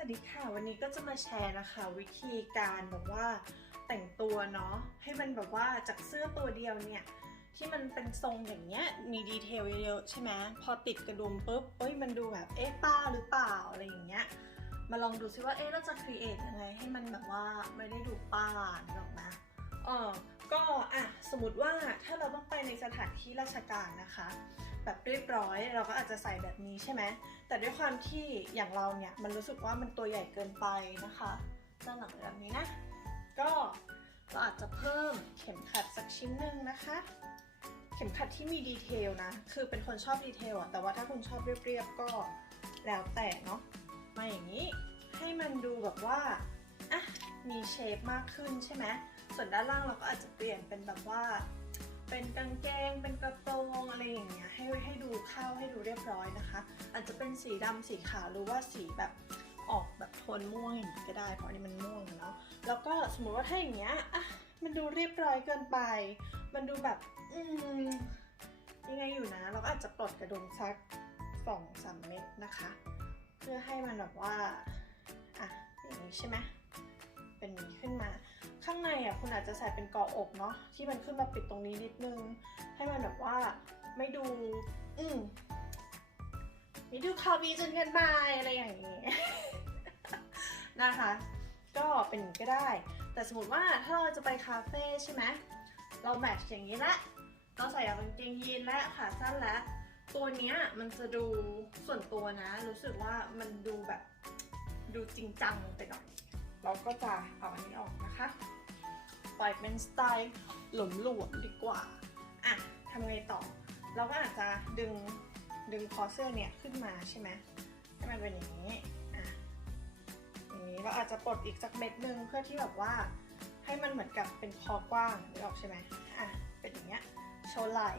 สวัสดีค่ะ วันนี้ก็จะมาแชร์นะคะ วิธีการแบบว่าแต่งตัวเนาะให้มันแบบว่าจากเสื้อตัวเดียวเนี่ย ที่มันเป็นทรงอย่างเงี้ยมีดีเทลเยอะๆใช่ไหมพอติดกระดุมปุ๊บเอ้ยมันดูแบบเอ๊ะป้าหรือเปล่าอะไรอย่างเงี้ยมาลองดูซิว่าเอ๊ะเราจะครีเอทยังไงให้มันแบบว่าไม่ได้ดูป้าหรอกนะเออ ก็อะสมมติว่าถ้าเราต้องไปในสถานที่ราชการนะคะ แบบเรียบร้อยเราก็อาจจะใส่แบบนี้ใช่ไหมแต่ด้วยความที่อย่างเราเนี่ยมันรู้สึกว่ามันตัวใหญ่เกินไปนะคะด้านหลังแบบนี้นะ ก็เราอาจจะเพิ่มเข็มขัดสักชิ้นหนึ่งนะคะ เข็มขัดที่มีดีเทลนะ คือเป็นคนชอบดีเทลอะแต่ว่าถ้าคุณชอบเรียบๆก็แล้วแต่เนาะมาอย่างนี้ให้มันดูแบบว่าอะมีเชฟมากขึ้นใช่ไหม ส่วนด้านล่างเราก็อาจจะเปลี่ยนเป็นแบบว่า เป็นกางเกง เป็นกระโปรงอะไรอย่างเงี้ยให้ให้ดูเข้าให้ดูเรียบร้อยนะคะ อาจจะเป็นสีดำสีขาวหรือว่าสีแบบออกแบบโทนม่วงอย่างนี้ก็ได้ เพราะนนี้มันม่วงเนาะแล้วก็สมมติว่าถ้าอย่างเงี้ยอะมันดูเรียบร้อยเกินไป มันดูแบบ อืมยังไงอยู่นะเราก็อาจจะปลดกระดุมสักสองสามเม็ดนะคะ เพื่อให้มันแบบว่าอะอย่างนี้ใช่ไหมเป็นนี้ขึ้นมา ข้างในอะคุณอาจจะใส่เป็นกาะอกเนาะที่มันขึ้นมาปิดตรงนี้นิดนึง ให้มันแบบว่าไม่ดู อืมไม่ดูคาวีจนเกินไปอะไรอย่างนี้นะคะ ก็เป็นก็ได้ แต่สมมติว่าถ้าเราจะไปคาเฟ่ใช่ไหมเราแมทช์อย่างนี้ละเราใส่กางเกงยีนและขาสั้นและตัวเนี้ยมันจะดูส่วนตัวนะ รู้สึกว่ามันดูแบบดูจริงจังไปหน่อยเราก็จะเอาอันนี้ออกนะคะ ปล่อยเป็นสไตล์หลมหลวมดีกว่า อะทำไงต่อ เราก็อาจจะดึงดึงคอเสื้อเนี่ยขึ้นมาใช่ไหมให้มันเป็นอย่างนี้ อะ อย่างนี้เราอาจจะปลดอีกสักเม็ดนึงเพื่อที่แบบว่า ให้มันเหมือนกับเป็นคอกว้างนึกออกใช่ไหมอะ เป็นอย่างเงี้ย โชว์ไหล่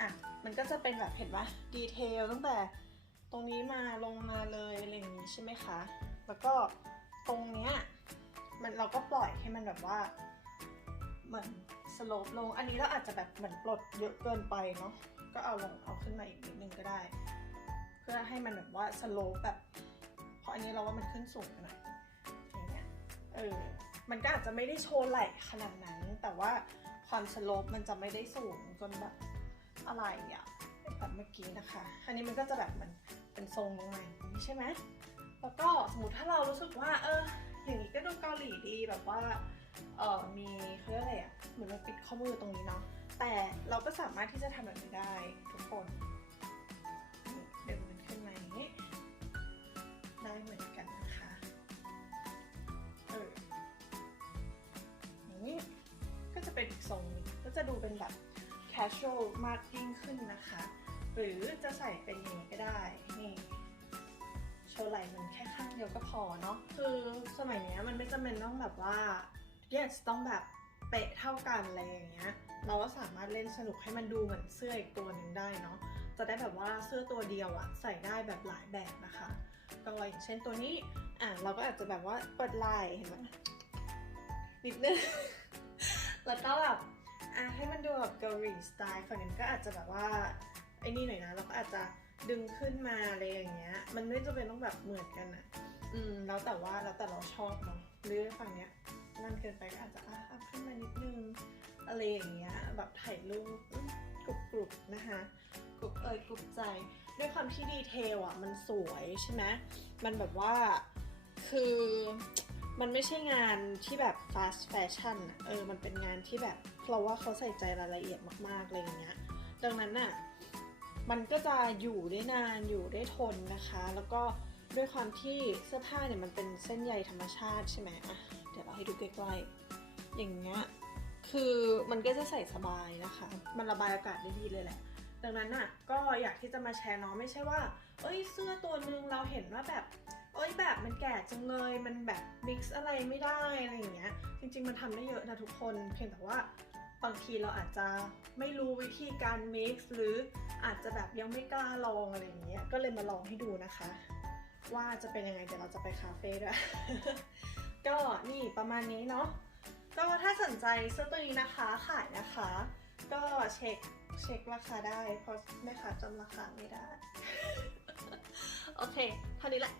อะ มันก็จะเป็นแบบเห็นปะดีเทลตั้งแต่ตรงนี้มาลงมาเลยอะไรอย่างนี้ใช่ไหมคะ แล้วก็ตรงเนี้ยมันเราก็ปล่อยให้มันแบบว่า เหมือนสโลปลง อันนี้เราอาจจะแบบเหมือนปลดเยอะเกินไปเนาะ ก็เอาลงเอาขึ้นมาอีกนิดนึงก็ได้ เพื่อให้มันแบบว่าสโลปแบบ เพราะอันนี้เราว่ามันขึ้นสูงหน่อยอย่างเงี้ย เออ มันก็อาจจะไม่ได้โชว์ไหล่ขนาดนั้น แต่ว่าความสโลปมันจะไม่ได้สูงจนแบบอะไรอะแบบเมื่อกี้นะคะ อันนี้มันก็จะแบบมันเป็นทรงลงมาอย่างนี้ใช่ไหมแล้วก็สมมติถ้าเรารู้สึกว่า เออ อย่างนี้ก็ดูเกาหลีดีแบบว่า เออมีเขาเรียกอะไรอะเหมือนมันปิดข้อมือตรงนี้เนาะแต่เราก็สามารถที่จะทำแบบนี้ได้ทุกคนนี่ดึงมันขึ้นมาอย่างนี้ได้เหมือนกันนะคะเอออย่างนี้ก็จะเป็นอีกทรงนึงก็จะดูเป็นแบบ casual มากยิ่งขึ้นนะคะ หรือจะใส่เป็นอย่างนี้ก็ได้นี่โชว์ไหล่มันแค่ข้างเดียวก็พอเนาะคือสมัยนี้มันไม่จำเป็นต้องแบบว่า yes ต้องแบบเป๊ะเท่ากันอะไรอย่างเงี้ย เราก็สามารถเล่นสนุกให้มันดูเหมือนเสื้ออีกตัวหนึ่งได้เนาะ จะได้แบบว่าเสื้อตัวเดียวอะใส่ได้แบบหลายแบบนะคะ ก็อย่างเช่นตัวนี้ อะเราก็อาจจะแบบว่าเปิดลายเห็นไหมนิดนึง แล้วก็แบบอะให้มันดูแบบเกาหลีสไตล์ฝั่งนี้ก็อาจจะแบบว่าไอ้นี่หน่อยนะเราก็อาจจะดึงขึ้นมาอะไรอย่างเงี้ย มันไม่จำเป็นต้องแบบเหมือนกันอะอืม แล้วแต่ว่าแล้วแต่เราชอบเนาะหรือฝั่งเนี้ย นั่นเกินไปก็อาจจะอะอัพขึ้นมานิดนึงอะไรอย่างเงี้ยแบบถ่ายรูปกรุบกรุบๆนะคะกรุบเอยกรุบใจด้วยความที่ดีเทลอะมันสวยใช่ไหมมันแบบว่าคือมันไม่ใช่งานที่แบบ fast fashion อะเออ มันเป็นงานที่แบบเราว่าเขาใส่ใจรายละเอียดมากๆเลยอย่างเงี้ย ดังนั้นน่ะ มันก็จะอยู่ได้นานอยู่ได้ทนนะคะ แล้วก็ ด้วยความที่เสื้อผ้าเนี่ยมันเป็นเส้นใยธรรมชาติใช่ไหมอะเดี๋ยวเราให้ดูใกล้ๆ อย่างเงี้ย คือมันก็จะใส่สบายนะคะ มันระบายอากาศได้ดีเลยแหละ ดังนั้นน่ะ ก็อยากที่จะมาแชร์เนาะไม่ใช่ว่า เอ้ยเสื้อตัวนึงเราเห็นว่าแบบ เอ้ยแบบมันแก่จังเลย มันแบบมิกซ์อะไรไม่ได้อะไรอย่างเงี้ย จริง ๆ มันทำได้เยอะนะทุกคน เพียงแต่ว่าบางทีเราอาจจะไม่รู้วิธีการมิกซ์หรืออาจจะแบบยังไม่กล้าลองอะไรอย่างเงี้ย ก็เลยมาลองให้ดูนะคะ ว่าจะเป็นยังไงเดี๋ยวเราจะไปคาเฟ่ด้วย ก็นี่ประมาณนี้เนาะก็ถ้าสนใจเสื้อตัวนี้นะคะขายนะคะ ก็เช็คเช็คราคาได้ เพราะแม่ค้าจำราคาไม่ได้ โอเคเท่านี้แหละ